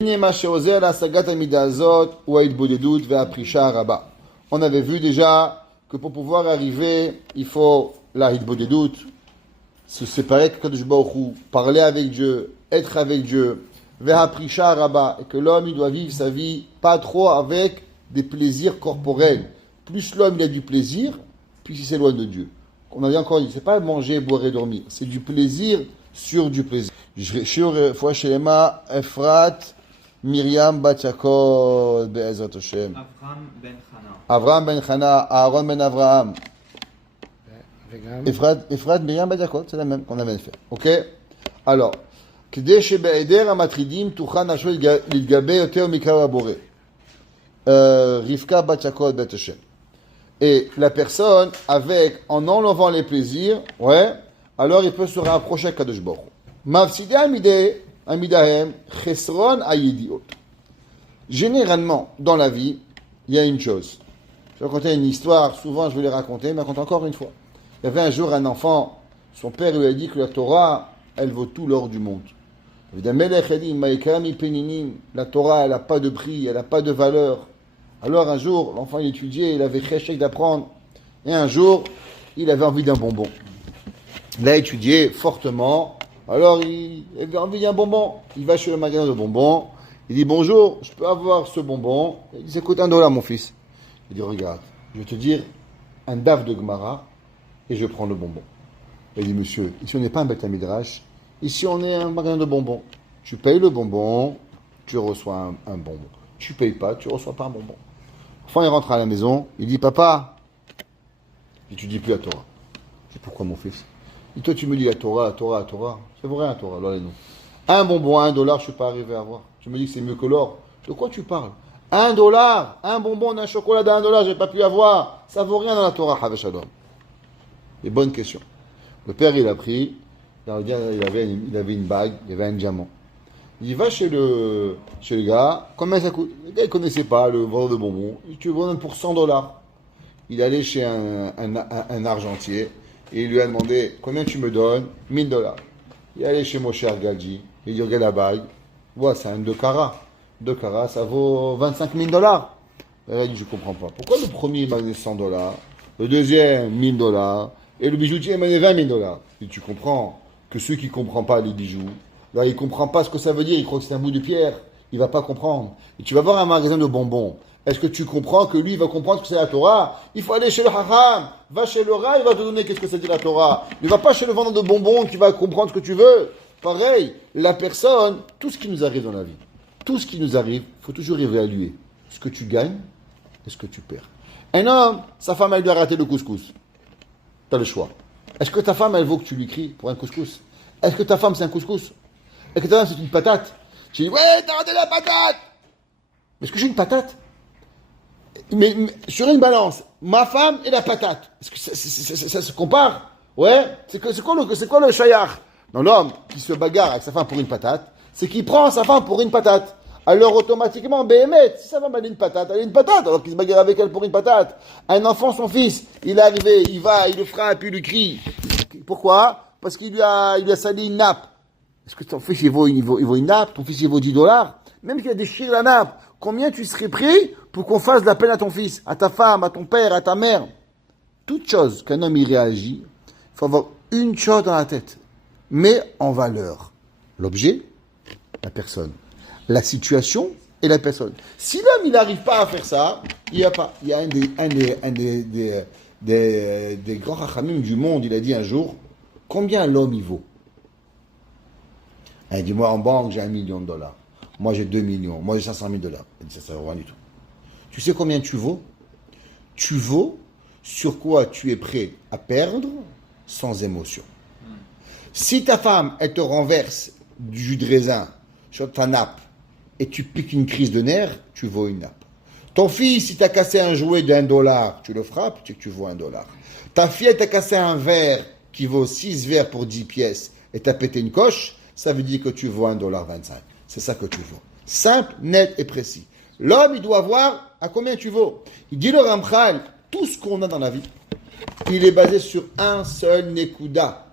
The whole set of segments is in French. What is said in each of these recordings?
On avait vu déjà que pour pouvoir arriver, il faut la hitbodedut, se séparer avec Kadosh Baruch Hu, parler avec Dieu, être avec Dieu, ve'aprisha rabba, et que l'homme il doit vivre sa vie pas trop avec des plaisirs corporels. Plus l'homme il a du plaisir, plus il s'éloigne de Dieu. On avait encore dit, c'est pas manger, boire et dormir, c'est du plaisir sur du plaisir. Shiur fois shelema Efrat Miriam bat Yaakov be'ezrat Hashem. Avraham ben Chana, Aaron ben Avraham. Efrat Miriam bat Yaakov, c'est la même qu'on avait fait. Ok? Alors, כדי שבהיעדר המטרידים תוכל נשו להתגבר יותר מקרב הבורא. רבקה בת יעקב בית השם. Et la personne, avec, en enlevant les plaisirs, ouais, alors il peut se rapprocher à Kadosh Baruch Hu. Mafsidi amidahem chesron ayidiot. Généralement, dans la vie, il y a une chose. Je vais raconter une histoire, souvent je vais les raconter, mais raconte encore une fois. Il y avait un jour un enfant, son père lui a dit que la Torah, elle vaut tout l'or du monde. La Torah, elle n'a pas de prix, elle n'a pas de valeur. Alors un jour, l'enfant il étudiait, il avait chèque d'apprendre. Et un jour, il avait envie d'un bonbon. Il a étudié fortement. Alors il avait envie d'un bonbon. Il va chez le magasin de bonbons. Il dit bonjour, je peux avoir ce bonbon. Il dit ça coûte $1 mon fils. Il dit regarde, je vais te dire un daf de Gemara et je prends le bonbon. Il dit monsieur, ici on n'est pas un Beth Midrash. Ici on est un magasin de bonbons. Tu payes le bonbon, tu reçois un bonbon. Tu payes pas, tu reçois pas un bonbon. Enfin, il rentre à la maison, il dit papa, et tu dis plus la Torah. Je dis pourquoi mon fils? Et toi tu me dis la Torah. C'est vrai la Torah, alors non. Un bonbon à $1, je ne suis pas arrivé à avoir. Tu me dis que c'est mieux que l'or. De quoi tu parles? $1, un bonbon d'un chocolat d'$1, je n'ai pas pu avoir. Ça vaut rien dans la Torah, Hav Shalom. Et bonne question. Le père il a pris, il avait une bague, il y avait un diamant. Il va chez le gars, combien ça coûte? Le gars, il ne connaissait pas le vendeur de bonbons. Tu le vends pour $100. Il allait chez un argentier et il lui a demandé combien tu me donnes? $1000. Il est allé chez Moshe Argadji, il lui regarde la bague. Ouais, c'est un 2 carats. 2 carats, ça vaut $25 000. Il a dit je ne comprends pas. Pourquoi le premier m'a donné $100, le deuxième $1000 et le bijoutier m'a donné $20 000? Et tu comprends que ceux qui ne comprennent pas les bijoux, là, il ne comprend pas ce que ça veut dire, il croit que c'est un bout de pierre, il ne va pas comprendre. Et tu vas voir un magasin de bonbons, est-ce que tu comprends que lui, il va comprendre ce que c'est la Torah? Il faut aller chez le Hacham, va chez le Ra, il va te donner qu'est-ce que ça dit la Torah. Ne va pas chez le vendeur de bonbons qui va comprendre ce que tu veux. Pareil, la personne, tout ce qui nous arrive dans la vie, tout ce qui nous arrive, il faut toujours évaluer ce que tu gagnes et ce que tu perds. Un homme, sa femme, elle lui a raté le couscous. Tu as le choix. Est-ce que ta femme, elle vaut que tu lui cries pour un couscous? Est-ce que ta femme, c'est un couscous? Est-ce que ta femme, c'est une patate? Tu dis, ouais, t'as raté la patate! Mais est-ce que j'ai une patate? Mais sur une balance, ma femme et la patate, est-ce que ça se compare? Ouais? C'est quoi le shayar? Non, l'homme qui se bagarre avec sa femme pour une patate, c'est qu'il prend sa femme pour une patate. Alors automatiquement, Béhémet, si sa femme a une patate, elle a une patate, alors qu'il se bagarre avec elle pour une patate. Un enfant, son fils, il est arrivé, il va, il le frappe, il lui crie. Pourquoi? Parce qu'il lui a sali une nappe. Est-ce que ton fils il vaut une nappe? Ton fils il vaut $10? Même s'il a déchiré la nappe, combien tu serais pris pour qu'on fasse de la peine à ton fils, à ta femme, à ton père, à ta mère? Toute chose qu'un homme y réagit, il faut avoir une chose dans la tête. Mais en valeur. L'objet, la personne. La situation et la personne. Si l'homme il n'arrive pas à faire ça, il y a un des grands rachamim du monde, il a dit un jour, combien l'homme il vaut? Il dit, moi en banque j'ai $1 million. Moi j'ai 2 millions. Moi j'ai $500 000. Il dit, ça ne vaut rien du tout. Tu sais combien tu vaux? Tu vaux sur quoi tu es prêt à perdre sans émotion. Si ta femme, elle te renverse du jus de raisin sur ta nappe et tu piques une crise de nerfs, tu vaux une nappe. Ton fils, si t'as cassé un jouet d'$1, tu le frappes, tu vaux $1. Ta fille, elle t'a cassé un verre qui vaut 6 verres pour 10 pièces et t'as pété une coche, ça veut dire que tu vaux $1,25. C'est ça que tu vaux. Simple, net et précis. L'homme, il doit voir à combien tu vaux. Il dit le Ramchal, tout ce qu'on a dans la vie, il est basé sur un seul Nekuda.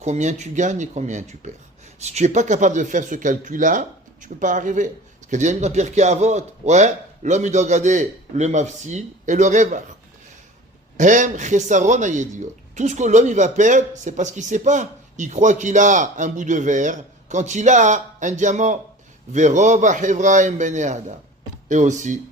Combien tu gagnes et combien tu perds. Si tu n'es pas capable de faire ce calcul-là, tu ne peux pas arriver. Ce qu'a dit dans Pirkei Avot. Ouais, l'homme il doit regarder le mafsil et le revar. Hem chesaron hayediot. Tout ce que l'homme il va perdre, c'est parce qu'il ne sait pas. Il croit qu'il a un bout de verre quand il a un diamant. Verov ha'hevraim bnei adam. Et aussi,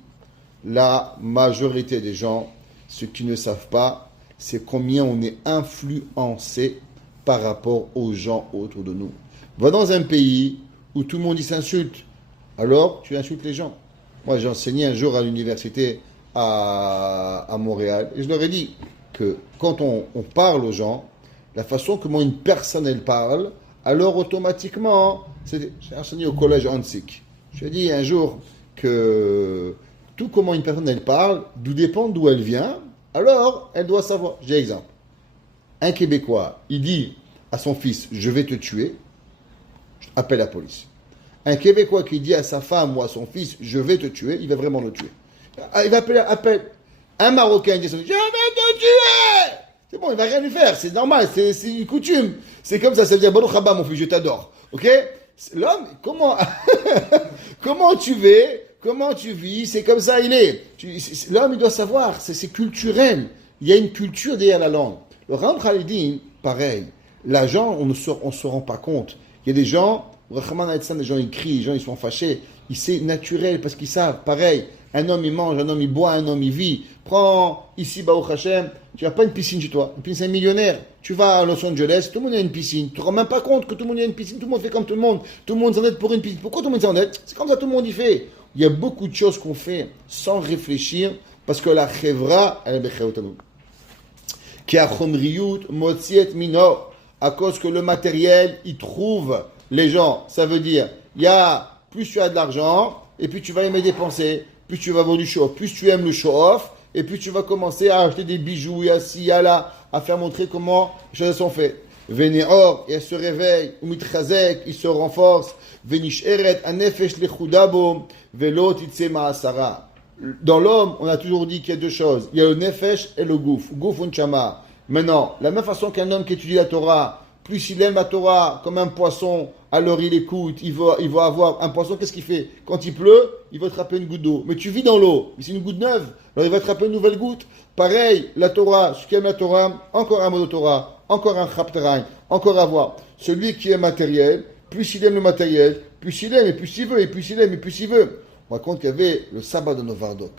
la majorité des gens, ceux qui ne savent pas, c'est combien on est influencé par rapport aux gens autour de nous. Va dans un pays où tout le monde s'insulte, alors tu insultes les gens. Moi, j'ai enseigné un jour à l'université à Montréal, et je leur ai dit que quand on parle aux gens, la façon comment une personne elle parle, alors automatiquement, j'ai enseigné au collège Hansik. Je lui ai dit un jour que tout comment une personne elle parle, d'où dépend d'où elle vient, alors elle doit savoir. J'ai un exemple. Un Québécois, il dit à son fils, je vais te tuer, appelle la police. Un Québécois qui dit à sa femme ou à son fils, je vais te tuer, il va vraiment le tuer. Il va appeler. Un Marocain dit, je vais te tuer. C'est bon, il va rien lui faire, c'est normal, c'est une coutume. C'est comme ça veut dire, Baruch haba mon fils, je t'adore. Ok? L'homme, comment tu vis, c'est comme ça il est. L'homme, il doit savoir, c'est culturel. Il y a une culture derrière la langue. Le Ram Khalidin, pareil. L'argent, on ne se rend pas compte. Il y a des gens, des gens ils crient, les gens ils sont fâchés. C'est naturel parce qu'ils savent. Pareil, un homme il mange, un homme il boit, un homme il vit. Prends ici, Baruch Hashem, tu n'as pas une piscine chez toi. Une piscine, c'est un millionnaire. Tu vas à Los Angeles, tout le monde a une piscine. Tu ne te rends même pas compte que tout le monde a une piscine. Tout le monde fait comme tout le monde. Tout le monde s'en aide pour une piscine. Pourquoi tout le monde s'en aide? C'est comme ça tout le monde y fait. Il y a beaucoup de choses qu'on fait sans réfléchir parce que la chevra, elle est becheotanu. Qui a chomriyut motziet mino. À cause que le matériel, il trouve les gens. Ça veut dire, plus tu as de l'argent, et puis tu vas aimer dépenser, plus tu vas avoir du show-off, plus tu aimes le show-off, et puis tu vas commencer à acheter des bijoux, et à ci, à là, à faire montrer comment les choses sont faites. Venéor, et elle se réveille, umitchazek, il se renforce, venisheret, anefesh lechudabo, velo titse maasara. Dans l'homme, on a toujours dit qu'il y a deux choses. Il y a le nefesh et le gouf. Gouf unchama. Maintenant, la même façon qu'un homme qui étudie la Torah, plus il aime la Torah comme un poisson, alors il écoute, il va avoir un poisson, qu'est-ce qu'il fait? Quand il pleut, il va attraper une goutte d'eau. Mais tu vis dans l'eau, mais c'est une goutte neuve, alors il va attraper une nouvelle goutte. Pareil, la Torah, celui qui aime la Torah, encore un mot de Torah, encore un chapterain, encore à voir. Celui qui est matériel, plus il aime le matériel, plus il aime, et plus il veut, et plus il aime, et plus il veut. On raconte qu'il y avait le sabbat de Novardok.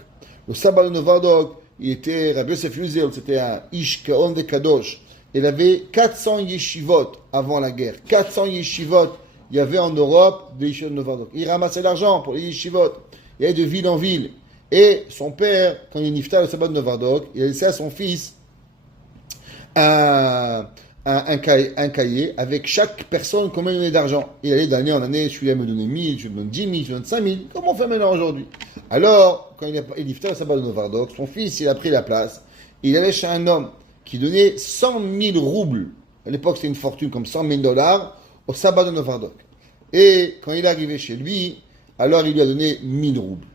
Le sabbat de Novardok, il était, Rabbi Yosef Yuzel, c'était un Ish Kaon de Kadosh. Il avait 400 yeshivot avant la guerre. 400 yeshivot, il y avait en Europe des yeshivot de Novardok. Il ramassait l'argent pour les yeshivot. Il allait de ville en ville. Et son père, quand il nifta le sabbat de Novardok, il a laissé à son fils un cahier avec chaque personne combien il donnait d'argent. Il allait d'année en année, celui-là me donnait 1000, je me donne 10 000, je me donne 5 000. Comment on fait maintenant aujourd'hui? Alors, quand il nifta le sabbat de Novardok, son fils, il a pris la place. Il allait chez un homme qui donnait 100 000 roubles. À l'époque, c'était une fortune comme 100 000 dollars au sabbat de Novardok. Et quand il est arrivé chez lui, alors il lui a donné 1000 roubles.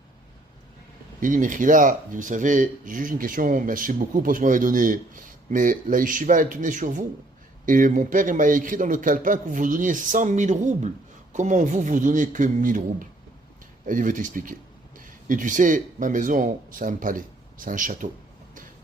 Il dit, Mechila, vous savez, j'ai juste une question, merci beaucoup pour ce que vous m'avez donné, mais la yeshiva, elle tenait sur vous. Et mon père, il m'a écrit dans le calepin que vous donniez 100 000 roubles. Comment vous donnez que 1000 roubles? Elle dit, je vais t'expliquer. Et tu sais, ma maison, c'est un palais, c'est un château.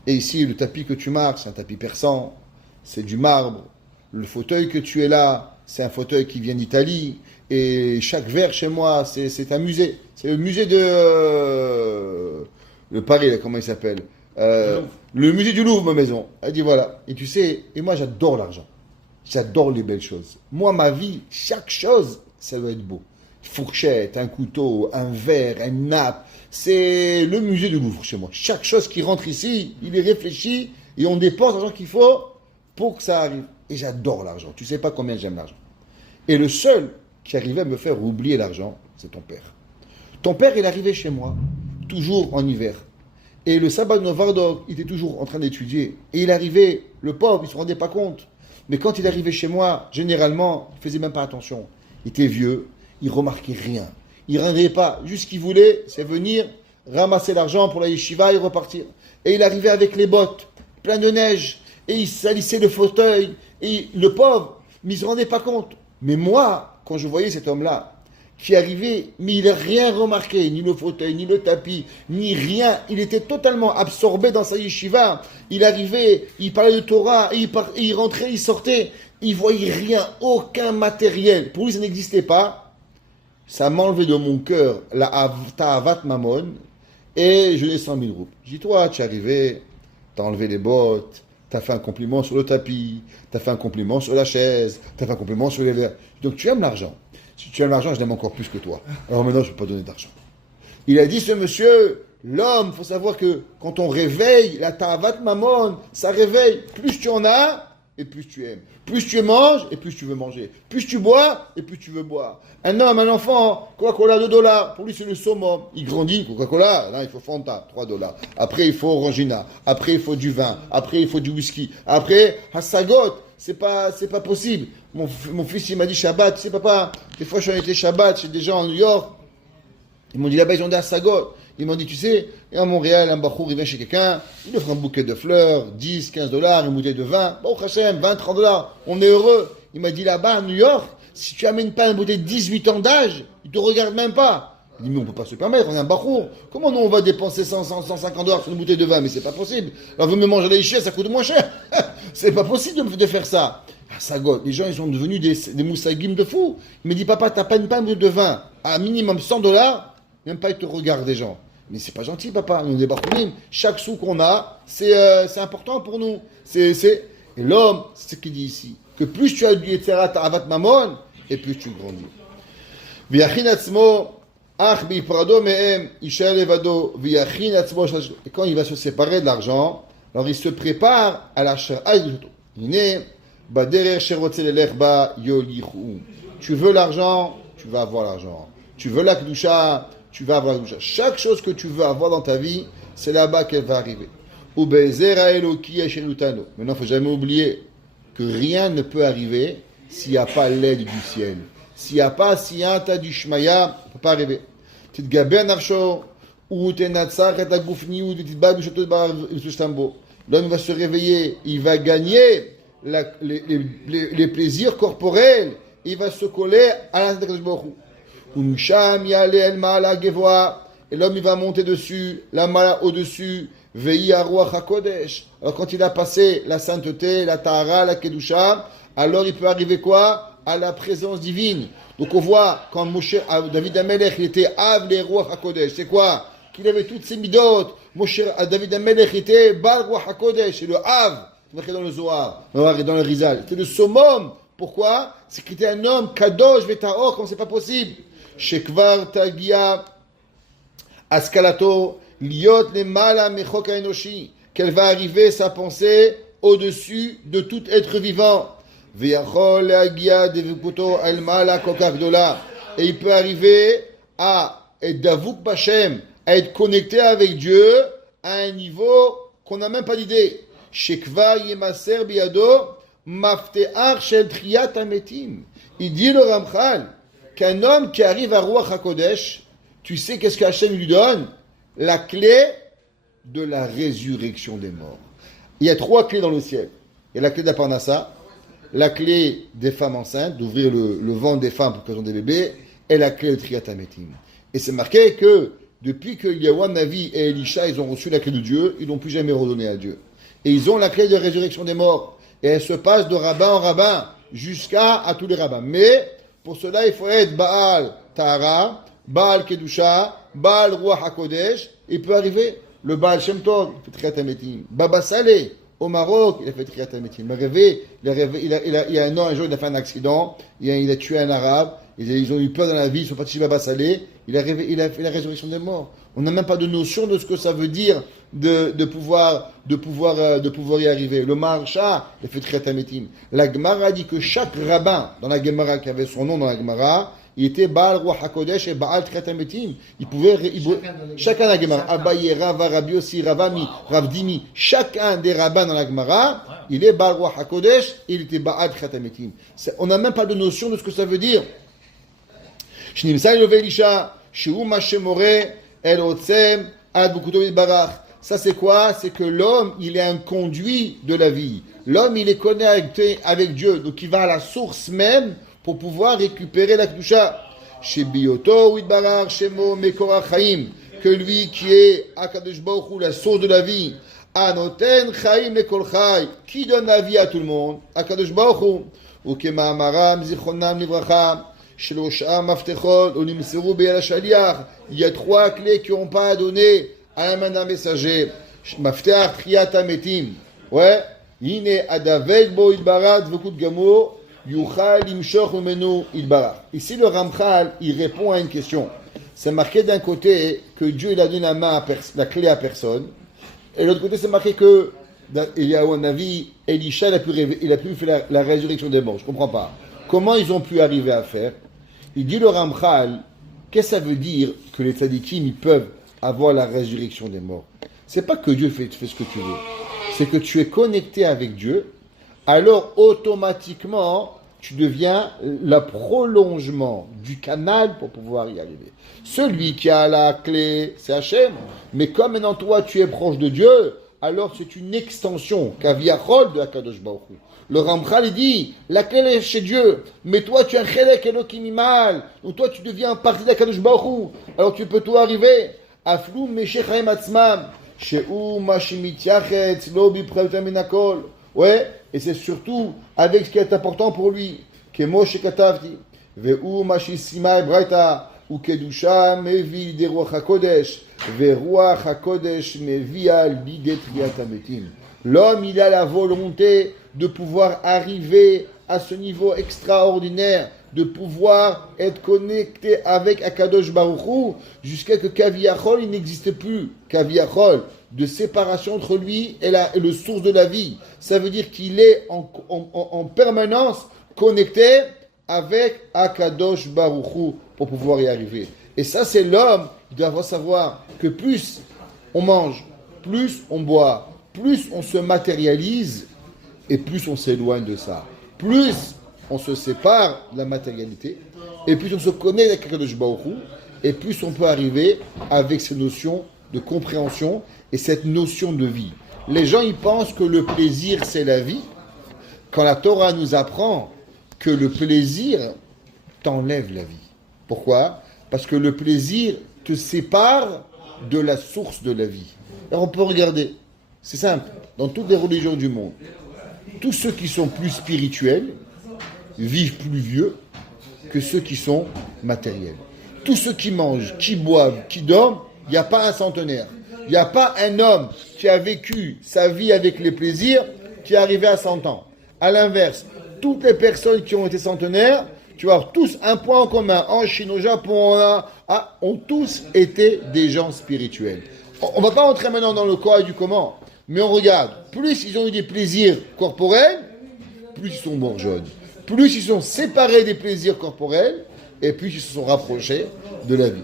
Et ici, le tapis que tu marques, c'est un tapis persan, c'est du marbre. Le fauteuil que tu es là, c'est un fauteuil qui vient d'Italie. Et chaque verre chez moi, c'est un musée. C'est le musée de... le Paris, là, comment il s'appelle le musée du Louvre, ma maison. Elle dit voilà. Et tu sais, et moi j'adore l'argent. J'adore les belles choses. Moi, ma vie, chaque chose, ça doit être beau. Fourchette, un couteau, un verre, une nappe. C'est le musée du Louvre chez moi. Chaque chose qui rentre ici, il est réfléchi et on dépense l'argent qu'il faut pour que ça arrive. Et j'adore l'argent. Tu sais pas combien j'aime l'argent. Et le seul qui arrivait à me faire oublier l'argent, c'est ton père. Ton père, il arrivait chez moi, toujours en hiver. Et le sabbat de Novardok, il était toujours en train d'étudier. Et il arrivait, le pauvre, il ne se rendait pas compte. Mais quand il arrivait chez moi, généralement, il ne faisait même pas attention. Il était vieux, il ne remarquait rien. Il ne rendait pas. Juste ce qu'il voulait, c'est venir, ramasser l'argent pour la yeshiva et repartir. Et il arrivait avec les bottes, plein de neige. Et il salissait le fauteuil. Et le pauvre, mais il ne se rendait pas compte. Mais moi, quand je voyais cet homme-là, qui arrivait, mais il n'a rien remarqué, ni le fauteuil, ni le tapis, ni rien. Il était totalement absorbé dans sa yeshiva. Il arrivait, il parlait de Torah, il rentrait, il sortait. Il voyait rien, aucun matériel. Pour lui, ça n'existait pas. Ça m'a enlevé de mon cœur la ta'avat mamon et je n'ai 100 000 roubles. Je dis, toi, tu es arrivé, tu as enlevé les bottes, tu as fait un compliment sur le tapis, tu as fait un compliment sur la chaise, tu as fait un compliment sur les verres. Donc tu aimes l'argent. Si tu aimes l'argent, je l'aime encore plus que toi. Alors maintenant, je ne peux pas donner d'argent. Il a dit, ce monsieur, l'homme, il faut savoir que quand on réveille la ta'avat mamon, ça réveille. Plus tu en as, et plus tu aimes. Plus tu manges, et plus tu veux manger. Plus tu bois, et plus tu veux boire. Un homme, un enfant, Coca-Cola, $2. Pour lui, c'est le summum. Il grandit, Coca-Cola, là, il faut Fanta, $3. Après, il faut Orangina. Après, il faut du vin. Après, il faut du whisky. Après, Hassagot. C'est pas possible. Mon fils, il m'a dit Shabbat. Tu sais, papa, des fois, je suis allé Shabbat chez des gens en New York. Ils m'ont dit là-bas, ils ont des Hassagot. Ils m'ont dit, tu sais, à Montréal, un bachour, il vient chez quelqu'un, il offre un bouquet de fleurs, 10, $15, une bouteille de vin. Bon, Hachem, 20, $30. On est heureux. Il m'a dit là-bas, à New York, si tu amènes pas une bouteille de 18 ans d'âge, il te regarde même pas. Il dit, mais on peut pas se permettre, on est un bachour. Comment nous, on va dépenser $150 sur une bouteille de vin? Mais c'est pas possible. Alors, vous me mangez les chiens, ça coûte moins cher. C'est pas possible de faire ça. Ah, ça goûte. Les gens, ils sont devenus des moussagim de fous. Il me dit, papa, t'as pas une bouteille de vin à minimum $100, même pas, il te regarde des gens. Mais c'est pas gentil, papa. Nous, des bachourim, chaque sou qu'on a, c'est important pour nous. Et l'homme, c'est ce qu'il dit ici. Que plus tu as du Yetzerat Avat Mamon, et plus tu grandis. Et quand il va se séparer de l'argent, alors il se prépare à la tu veux l'argent, tu vas avoir l'argent. Tu veux la kedusha, tu vas avoir la kedusha. Chaque chose que tu veux avoir dans ta vie, c'est là-bas qu'elle va arriver. Maintenant, il ne faut jamais oublier que rien ne peut arriver s'il n'y a pas l'aide du ciel. S'il n'y a pas siyata du shmaya, ça ne peut pas arriver. L'homme va se réveiller, il va gagner les plaisirs corporels, il va se coller à la et l'homme il va monter dessus, la mala au-dessus, alors quand il a passé la sainteté, la tahara, la kedusha, alors il peut arriver quoi? À la présence divine. Donc on voit quand David Amelech il était Av les Ruach HaKodesh, c'est quoi? Qu'il avait toutes ses midot. David Amelech était Bal Ruach HaKodesh, c'est le Av, c'est dans le Zohar, dans le Rizal, c'était le summum. Pourquoi? C'est qu'il était un homme kadosh vetaor, comme c'est pas possible. Shekvar tagia askalato liot le mala mechok enoshi, qu'elle va arriver sa pensée au-dessus de tout être vivant. Ve'achol agia devukuto al mala kokavdola, et il peut arriver à être davuk b'Hashem, à être connecté avec Dieu à un niveau qu'on n'a même pas d'idée. Shekvar yemaser biado mafte'ar shel triyat hametim. Il dit le Ramchal qu'un homme qui arrive à Ruach HaKodesh, tu sais qu'est-ce qu'Hachem lui donne? La clé de la résurrection des morts. Il y a 3 clés dans le ciel. Il y a la clé d'Aparnassa, la clé des femmes enceintes, d'ouvrir le ventre des femmes pour qu'elles ont des bébés, et la clé de Triyat HaMetim. Et c'est marqué que depuis que Eliyahu Navi et Elisha, ils ont reçu la clé de Dieu, ils n'ont plus jamais redonné à Dieu. Et ils ont la clé de la résurrection des morts. Et elle se passe de rabbin en rabbin, jusqu'à tous les rabbins. Mais, pour cela, il faut être Baal Tahara, Baal Kedusha, Baal Ruach HaKodesh. Il peut arriver le Baal Shem Tov, il fait Triyat HaMetim. Baba Saleh, au Maroc, il a fait Triyat HaMetim. Il y a un an, un jour, il a fait un accident, il a tué un arabe, ils ont eu peur dans la vie, ils sont partis chez Baba Saleh, il a fait la résurrection des morts. On n'a même pas de notion de ce que ça veut dire de pouvoir y arriver. Le Maharsha, il a fait Triyat HaMetim. La Gemara dit que chaque rabbin dans la Gemara qui avait son nom dans la Gemara, il était Baal Ruach HaKodesh et Baal Triyat HaMetim. Chacun dans la Gemara, Abaye, Rava, Rabbi Yossi, Ravami, Ravdimi, chacun des rabbins dans la Gemara, il est Baal Ruach HaKodesh et il était Baal Triyat HaMetim. On n'a même pas de notion de ce que ça veut dire. Shnimsa Yove Elisha, Shehu Mashemore, El Otsem, Ad Bukuto Barach. Ça c'est quoi? C'est que l'homme, il est un conduit de la vie. L'homme, il est connecté avec Dieu. Donc il va à la source même pour pouvoir récupérer la kedusha. Chez Bioto, Idbarar, Shemo, Mekora Chaim, que lui qui est Akadosh Baruch Hu, la source de la vie, Anoten Chaim Lekol Chai, qui donne la vie à tout le monde, Akadosh Baruch Hu, Ukema Amaram, Zichronam Livracha, Shelosham Maftechot, Onimseru Beyal Shaliach, il y a 3 clés qui n'ont pas à donner à la main d'un messager. Maftech Triat Ametim, ouais, Yine Adavek Bo Idbarat, Vekut Gamur, Yuchal Imshoch Umenu Idbarat. Ici, le Ramchal, il répond à une question. C'est marqué d'un côté que Dieu il a donné la clé à personne, et de l'autre côté c'est marqué que il y a un avis, Elisha il a pu faire la résurrection des morts. Je ne comprends pas. Comment ils ont pu arriver à faire? Il dit le Ramchal, qu'est-ce que ça veut dire que les tzadikim ils peuvent avoir la résurrection des morts? C'est pas que Dieu fait ce que tu veux, c'est que tu es connecté avec Dieu, alors automatiquement tu deviens le prolongement du canal pour pouvoir y arriver. Celui qui a la clé, c'est Hachem. Mais comme maintenant toi, tu es proche de Dieu, alors c'est une extension, Kaviachol de Akadosh Baruch Hu. Le Ramchal, il dit, la clé est chez Dieu, mais toi, tu es un Chelek Elokim Imal. Donc toi, tu deviens partie d'Akadosh Baruch Hu. Alors tu peux toi arriver. Aflou Meshechaim Atzmam, Shehu Mashimitiachetz, Lobi Prevtaminakol. Ouais, et c'est surtout avec ce qui est important pour lui. Kemoshe Katavti, Ve'u Mashisima Braita, ou Kedusha Mevi de Ruach HaKodesh, Ve'Ruach HaKodesh Mevi al Bidet Triat Ametim. L'homme, il a la volonté de pouvoir arriver à ce niveau extraordinaire, de pouvoir être connecté avec Akadosh Baruch Hu, jusqu'à que Kaviachol, il n'existe plus. Kaviachol, de séparation entre lui et le source de la vie. Ça veut dire qu'il est en permanence connecté avec Akadosh Baruch Hu pour pouvoir y arriver. Et ça, c'est l'homme qui doit savoir que plus on mange, plus on boit, plus on se matérialise et plus on s'éloigne de ça. Plus on se sépare de la matérialité et plus on se connaît avec Akadosh Baruch Hu et plus on peut arriver avec ces notions de compréhension et cette notion de vie. Les gens, ils pensent que le plaisir, c'est la vie, quand la Torah nous apprend que le plaisir t'enlève la vie. Pourquoi? Parce que le plaisir te sépare de la source de la vie. Alors on peut regarder, c'est simple, dans toutes les religions du monde, tous ceux qui sont plus spirituels vivent plus vieux que ceux qui sont matériels. Tous ceux qui mangent, qui boivent, qui dorment, il n'y a pas un centenaire. Il n'y a pas un homme qui a vécu sa vie avec les plaisirs qui est arrivé à 100 ans. À l'inverse, toutes les personnes qui ont été centenaires, tu vois, tous un point en commun. En Chine, au Japon, ont tous été des gens spirituels. On ne va pas entrer maintenant dans le quoi et du comment, mais on regarde. Plus ils ont eu des plaisirs corporels, plus ils sont morts jeunes. Plus ils sont séparés des plaisirs corporels, et plus ils se sont rapprochés de la vie.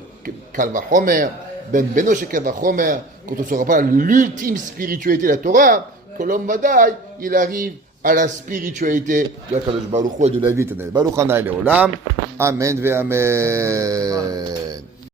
Kalva Homer, Ben Benosh et Kalva Homer, quand on ne saura pas l'ultime spiritualité de la Torah, que l'homme Badaï, il arrive à la spiritualité de la Kadosh Baruch Hu et de la vie éternelle. Baruch Hanai Leolam. Amen ve Amen.